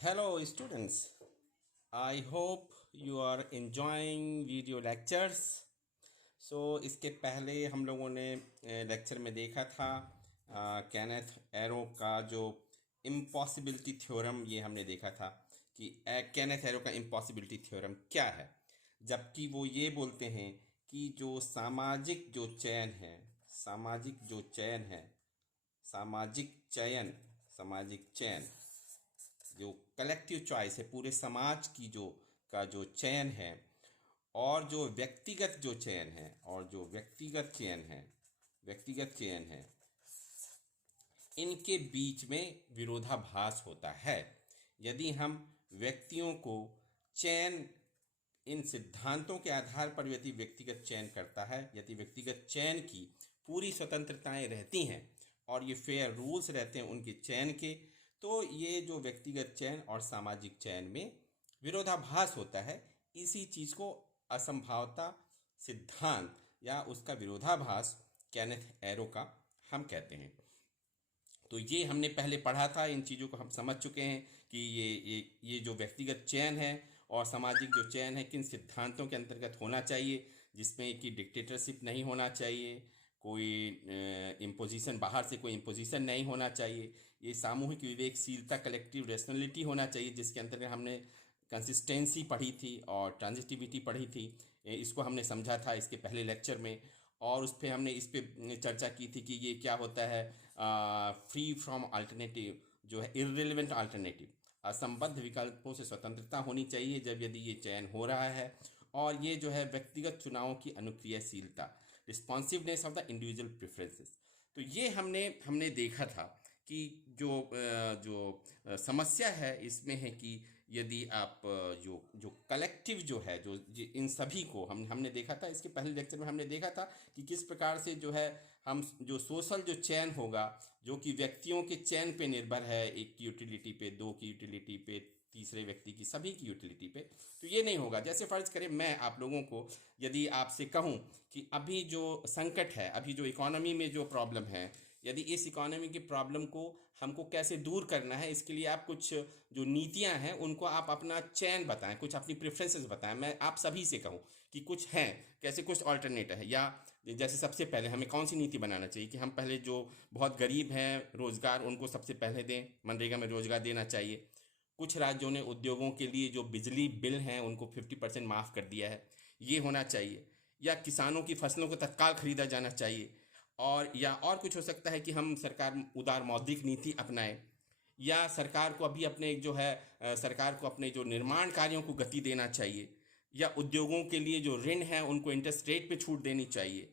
Hello students, I hope you are enjoying video lectures. इसके पहले हम लोगों ने लेक्चर में देखा था केनेथ एरो का जो इम्पॉसिबिलिटी थ्योरम, ये हमने देखा था कि केनेथ एरो का इम्पॉसिबिलिटी थ्योरम क्या है। जबकि वो ये बोलते हैं कि जो सामाजिक जो चयन है, सामाजिक जो चयन है, सामाजिक चयन जो कलेक्टिव चॉइस है, पूरे समाज की जो चयन है, और जो व्यक्तिगत जो चयन है, व्यक्तिगत चयन है, इनके बीच में विरोधाभास होता है। यदि हम व्यक्तियों को चयन, इन सिद्धांतों के आधार पर यदि व्यक्तिगत चयन करता है, यदि व्यक्तिगत चयन की पूरी स्वतंत्रताएं रहती हैं और ये फेयर रूल्स रहते हैं उनके चयन के, तो ये जो व्यक्तिगत चयन और सामाजिक चयन में विरोधाभास होता है। इसी चीज़ को असंभावता सिद्धांत या उसका विरोधाभास केनेथ एरो का हम कहते हैं। तो ये हमने पहले पढ़ा था, इन चीज़ों को हम समझ चुके हैं कि ये जो व्यक्तिगत चयन है और सामाजिक जो चयन है किन सिद्धांतों के अंतर्गत होना चाहिए, जिसमें कि डिक्टेटरशिप नहीं होना चाहिए, कोई इम्पोजिशन, बाहर से कोई इम्पोजिशन नहीं होना चाहिए, ये सामूहिक विवेकशीलता, कलेक्टिव रेशनलिटी होना चाहिए, जिसके अंतर्गत हमने कंसिस्टेंसी पढ़ी थी और ट्रांजिटिविटी पढ़ी थी। इसको हमने समझा था इसके पहले लेक्चर में, और उस पर हमने इस पे चर्चा की थी कि ये क्या होता है फ्री फ्रॉम अल्टरनेटिव, जो है इररिलेवेंट अल्टरनेटिव, असंबद्ध विकल्पों से स्वतंत्रता होनी चाहिए जब यदि ये चयन हो रहा है। और ये जो है व्यक्तिगत चुनावों की अनुक्रियाशीलता, responsiveness of the individual preferences. तो ये हमने देखा था कि जो समस्या है इसमें है कि यदि आप जो कलेक्टिव जो है, इन सभी को हमने देखा था, इसके पहले लेक्चर में हमने देखा था कि किस प्रकार से जो है हम जो सोशल जो चयन होगा, जो कि व्यक्तियों के चयन पे निर्भर है, एक की यूटिलिटी पे, दो की यूटिलिटी पे, तीसरे व्यक्ति की, सभी की यूटिलिटी पे, तो ये नहीं होगा। जैसे फर्ज करें मैं आप लोगों को यदि आपसे कहूँ कि अभी जो संकट है, अभी जो इकोनॉमी में जो प्रॉब्लम है, यदि इस इकोनॉमी की प्रॉब्लम को हमको कैसे दूर करना है, इसके लिए आप कुछ जो नीतियां हैं उनको आप अपना चयन बताएं, कुछ अपनी प्रेफरेंसेस बताएं। मैं आप सभी से कहूं कि कुछ हैं, कैसे कुछ ऑल्टरनेटिव है, या जैसे सबसे पहले हमें कौन सी नीति बनाना चाहिए कि हम पहले जो बहुत गरीब हैं रोजगार उनको सबसे पहले दें, मनरेगा में रोजगार देना चाहिए। कुछ राज्यों ने उद्योगों के लिए जो बिजली बिल हैं उनको 50% माफ़ कर दिया है, ये होना चाहिए। या किसानों की फसलों को तत्काल खरीदा जाना चाहिए। और कुछ हो सकता है कि हम सरकार उदार मौद्रिक नीति अपनाएं, या सरकार को अभी अपने जो है सरकार को अपने जो निर्माण कार्यों को गति देना चाहिए, या उद्योगों के लिए जो ऋण है उनको इंटरेस्ट रेट पे छूट देनी चाहिए,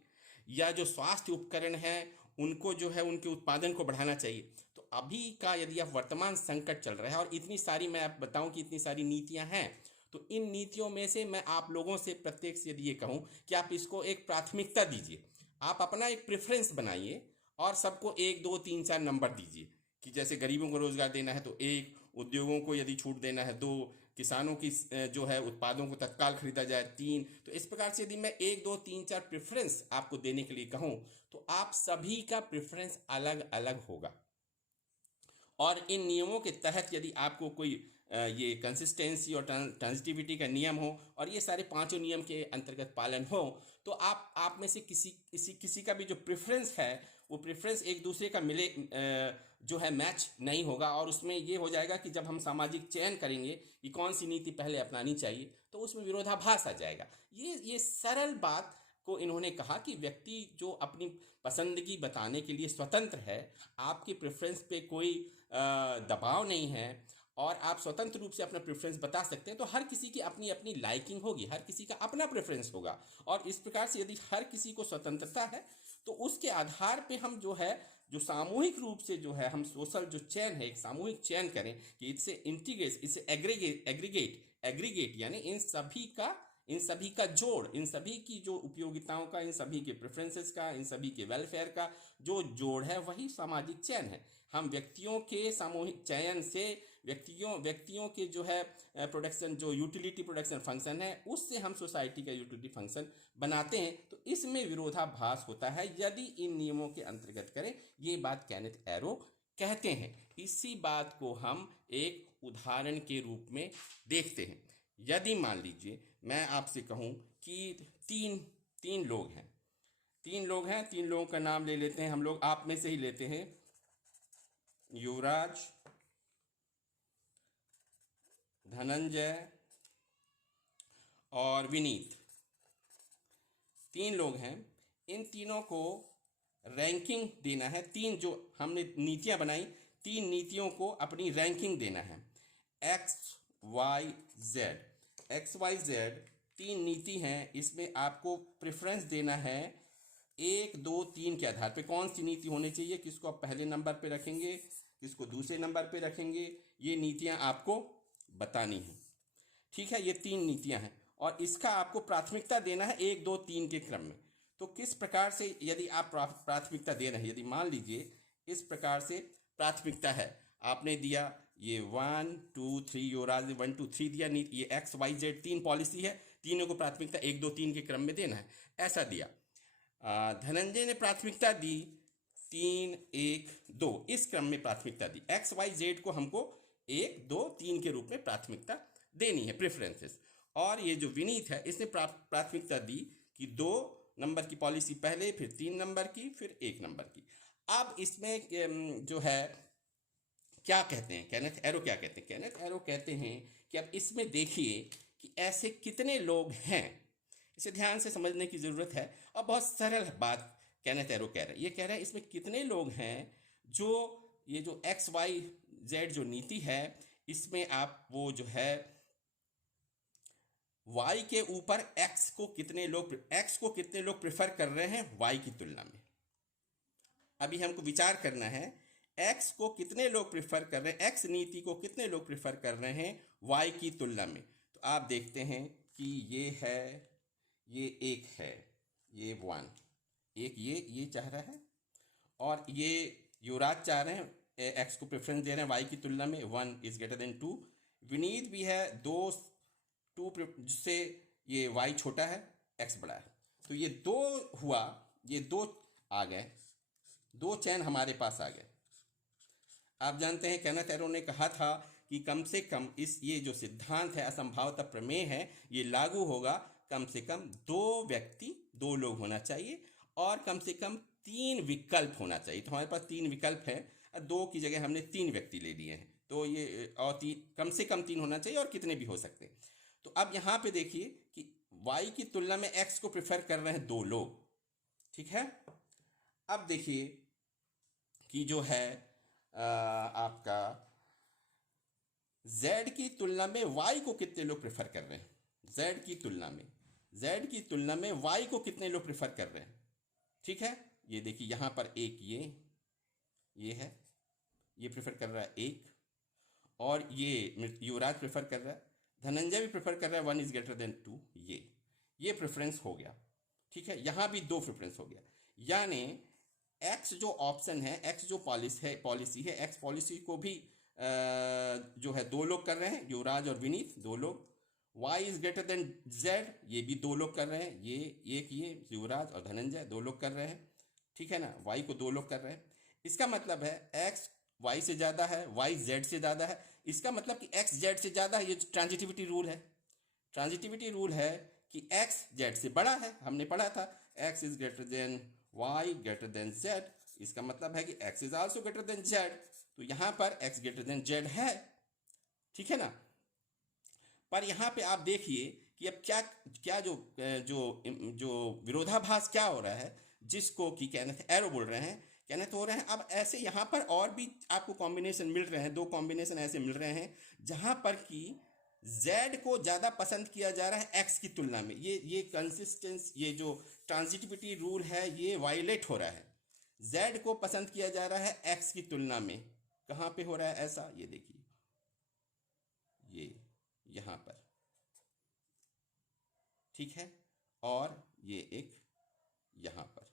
या जो स्वास्थ्य उपकरण है उनको जो है उनके उत्पादन को बढ़ाना चाहिए। तो अभी का यदि आप वर्तमान संकट चल रहा है और इतनी सारी, मैं आप बताऊं कि इतनी सारी नीतियां हैं, तो इन नीतियों में से मैं आप लोगों से प्रत्येक से यदि ये कहूं कि आप इसको एक प्राथमिकता दीजिए, आप अपना एक प्रेफरेंस बनाइए और सबको 1 2 3 4 नंबर दीजिए कि जैसे गरीबों को रोजगार देना है तो 1, उद्योगों को यदि छूट देना है 2, किसानों की जो है उत्पादों को तत्काल खरीदा जाए 3। तो इस प्रकार से यदि मैं 1 2 3 4 प्रेफरेंस आपको देने के लिए कहूं तो आप सभी का प्रेफरेंस अलग अलग होगा। और इन नियमों के तहत यदि आपको कोई ये कंसिस्टेंसी और ट्रांजिटिविटी का नियम हो और ये सारे पांचों नियम के अंतर्गत पालन हो, तो आप में से किसी का भी जो प्रेफरेंस है वो प्रेफरेंस एक दूसरे का मिले जो है मैच नहीं होगा। और उसमें ये हो जाएगा कि जब हम सामाजिक चयन करेंगे कि कौन सी नीति पहले अपनानी चाहिए, तो उसमें विरोधाभास आ जाएगा। ये सरल बात को इन्होंने कहा कि व्यक्ति जो अपनी पसंदगी बताने के लिए स्वतंत्र है, आपके प्रेफरेंस पे कोई दबाव नहीं है और आप स्वतंत्र रूप से अपना प्रेफरेंस बता सकते हैं। तो हर किसी की अपनी अपनी लाइकिंग होगी, हर किसी का अपना प्रेफरेंस होगा, और इस प्रकार से यदि हर किसी को स्वतंत्रता है तो उसके आधार पे हम जो है जो सामूहिक रूप से जो है हम सोशल जो चयन है, एक सामूहिक चयन करें कि इससे इंटीग्रेट, इससे एग्रीगेट यानी इन सभी का जोड़, इन सभी की जो उपयोगिताओं का, इन सभी के प्रेफरेंसेस का, इन सभी के वेलफेयर का जो जोड़ है वही सामाजिक चयन है। हम व्यक्तियों के सामूहिक चयन से व्यक्तियों के जो है प्रोडक्शन, जो यूटिलिटी प्रोडक्शन फंक्शन है, उससे हम सोसाइटी का यूटिलिटी फंक्शन बनाते हैं। तो इसमें विरोधाभास होता है यदि इन नियमों के अंतर्गत करें। ये बात केनेथ एरो कहते हैं। इसी बात को हम एक उदाहरण के रूप में देखते हैं। यदि मान लीजिए मैं आपसे कहूं कि तीन तीन लोग हैं, तीन लोगों का नाम ले लेते हैं हम लोग, आप में से ही लेते हैं। युवराज, धनंजय और विनीत, तीन लोग हैं। इन तीनों को रैंकिंग देना है। तीन जो हमने नीतियां बनाई, तीन नीतियों को अपनी रैंकिंग देना है। X Y Z, X Y Z तीन नीति हैं। इसमें आपको प्रेफरेंस देना है 1, 2, 3 के आधार पे। कौन सी नीति होनी चाहिए, किसको आप पहले नंबर पे रखेंगे, किसको दूसरे नंबर पे रखेंगे, ये नीतियां आपको बतानी है। ठीक है, ये तीन नीतियां हैं और इसका आपको प्राथमिकता देना है 1, 2, 3 के क्रम में। तो किस प्रकार से यदि आप प्राथमिकता दे रहे हैं, यदि मान लीजिए इस प्रकार से प्राथमिकता है, आपने दिया ये 1, 2, 3, युवराज ने 1, 2, 3 दिया। ये एक्स वाई जेड तीन पॉलिसी है, तीनों को प्राथमिकता 1, 2, 3 के क्रम में देना है, ऐसा दिया। धनंजय ने प्राथमिकता दी 3, 1, 2 इस क्रम में प्राथमिकता दी। एक्स वाई जेड को हमको 1, 2, 3 के रूप में प्राथमिकता देनी है, प्रेफरेंसेस। और ये जो विनीत है इसने प्राथमिकता दी कि 2 नंबर की पॉलिसी पहले, फिर 3 नंबर की, फिर 1 नंबर की। अब इसमें जो है क्या कहते हैं, केनेथ एरो क्या कहते हैं, केनेथ एरो कहते हैं कि अब इसमें देखिए कि ऐसे कितने लोग हैं। इसे ध्यान से समझने की ज़रूरत है और बहुत सरल बात केनेथ एरो कह रहे हैं। ये कह रहे हैं इसमें कितने लोग हैं जो ये जो एक्स वाई जेड जो नीति है, इसमें आप वो जो है y के ऊपर x को कितने लोग प्रेफर कर रहे हैं y की तुलना में। अभी हमको विचार करना है x को कितने लोग प्रेफर कर रहे हैं, x नीति को कितने लोग प्रेफर कर रहे हैं y की तुलना में। तो आप देखते हैं कि ये है, ये एक है, ये 1, एक ये चाह रहा है और ये युवराज चाह रहे हैं x को प्रेफरेंस दे रहे हैं y की तुलना में, 1 इज ग्रेटर देन 2। विनीत भी है, 2 जिससे ये y छोटा है, x बड़ा है। तो ये 2 हुआ, ये 2 आ गए, 2 चैन हमारे पास आ गए। आप जानते हैं केनेथ एरो ने कहा था कि कम से कम ये जो सिद्धांत है, असंभावता प्रमेय है, ये लागू होगा कम से कम 2 व्यक्ति, 2 लोग होना चाहिए और कम से कम 3 विकल्प होना चाहिए। तो हमारे पास 3 विकल्प है, 2 की जगह हमने 3 व्यक्ति ले लिए हैं। तो ये और कम से कम 3 होना चाहिए और कितने भी हो सकते हैं। तो अब यहाँ पे देखिए कि y की तुलना में x को प्रेफर कर रहे हैं 2 लोग। ठीक है, अब देखिए कि जो है आपका z की तुलना में y को कितने लोग प्रेफर कर रहे हैं, z की तुलना में y को कितने लोग प्रेफर कर रहे हैं। ठीक है, ये देखिए यहाँ पर एक ये है, ये प्रेफर कर रहा है 1 और ये युवराज प्रेफर कर रहा है, धनंजय भी प्रेफर कर रहा है 1 इज ग्रेटर देन 2। ये प्रेफरेंस हो गया। ठीक है, यहाँ भी 2 प्रेफरेंस हो गया। यानी एक्स जो ऑप्शन है, एक्स जो पॉलिसी है, एक्स पॉलिसी को भी जो है 2 लोग कर रहे हैं, युवराज और विनीत 2 लोग। y is greater than z, ये भी 2 लोग कर रहे हैं, ये युवराज और धनंजय 2 लोग कर रहे हैं। ठीक है ना, y को 2 लोग कर रहे हैं। इसका मतलब है x y से ज़्यादा है, y z से ज़्यादा है। इसका मतलब कि x z से ज़्यादा है। ये ट्रांजिटिविटी रूल है, ट्रांजिटिविटी रूल है कि x z से बड़ा है। हमने पढ़ा था x is greater than y greater than z, इसका मतलब है कि x is also greater than z। तो यहाँ पर x ग्रेटर देन z है। ठीक है ना, पर यहाँ पे आप देखिए कि अब क्या जो विरोधाभास क्या हो रहा है, जिसको कि केनेथ एरो बोल रहे हैं, केनेथ हो रहे हैं। अब ऐसे यहाँ पर और भी आपको कॉम्बिनेशन मिल रहे हैं, 2 कॉम्बिनेशन ऐसे मिल रहे हैं जहाँ पर कि z को ज़्यादा पसंद किया जा रहा है x की तुलना में। ये कंसिस्टेंस, ये जो ट्रांजिटिविटी रूल है, ये वायलेट हो रहा है। z को पसंद किया जा रहा है x की तुलना में। कहाँ पे हो रहा है ऐसा, ये देखिए, ये यहाँ पर। ठीक है, और ये एक यहाँ पर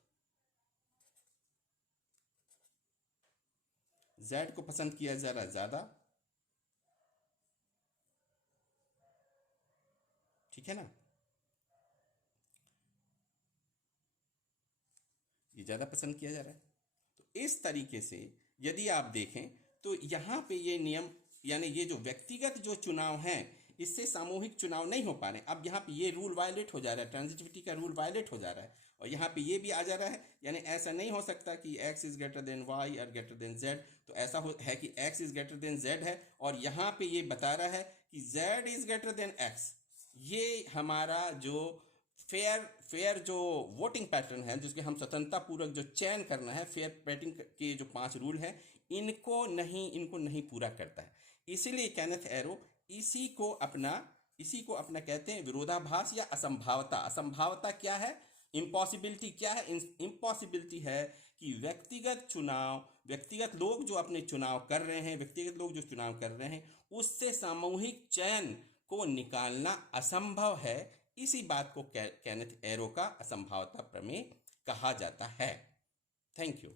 z को पसंद किया जा रहा है ज़्यादा। ठीक है ना, ये ज़्यादा पसंद किया जा रहा है। तो इस तरीके से यदि आप देखें तो यहाँ पे ये नियम, यानी ये जो व्यक्तिगत जो चुनाव हैं, इससे सामूहिक चुनाव नहीं हो पा रहे। अब यहाँ पे ये रूल वायलेट हो जा रहा है, ट्रांजिटिविटी का रूल वायलेट हो जा रहा है, और यहाँ पे ये भी आ जा रहा है, यानी ऐसा नहीं हो सकता कि x is greater than y और ग्रेटर देन z। तो ऐसा है कि x is greater than z है, और यहाँ पे ये बता रहा है कि z is greater than x। ये हमारा जो फेयर जो वोटिंग पैटर्न है, जिसके हम स्वतंत्रता पूर्वक जो चयन करना है, फेयर पैटर्न के जो 5 रूल हैं, इनको नहीं पूरा करता है। इसीलिए केनेथ एरो इसी को अपना कहते हैं विरोधाभास या असंभावता। असंभावता क्या है? इम्पॉसिबिलिटी क्या है? इम्पॉसिबिलिटी है कि व्यक्तिगत लोग जो अपने चुनाव कर रहे हैं, व्यक्तिगत लोग जो चुनाव कर रहे हैं, उससे सामूहिक चयन को निकालना असंभव है। इसी बात को केनेथ एरो का असंभावता प्रमेय कहा जाता है। Thank you.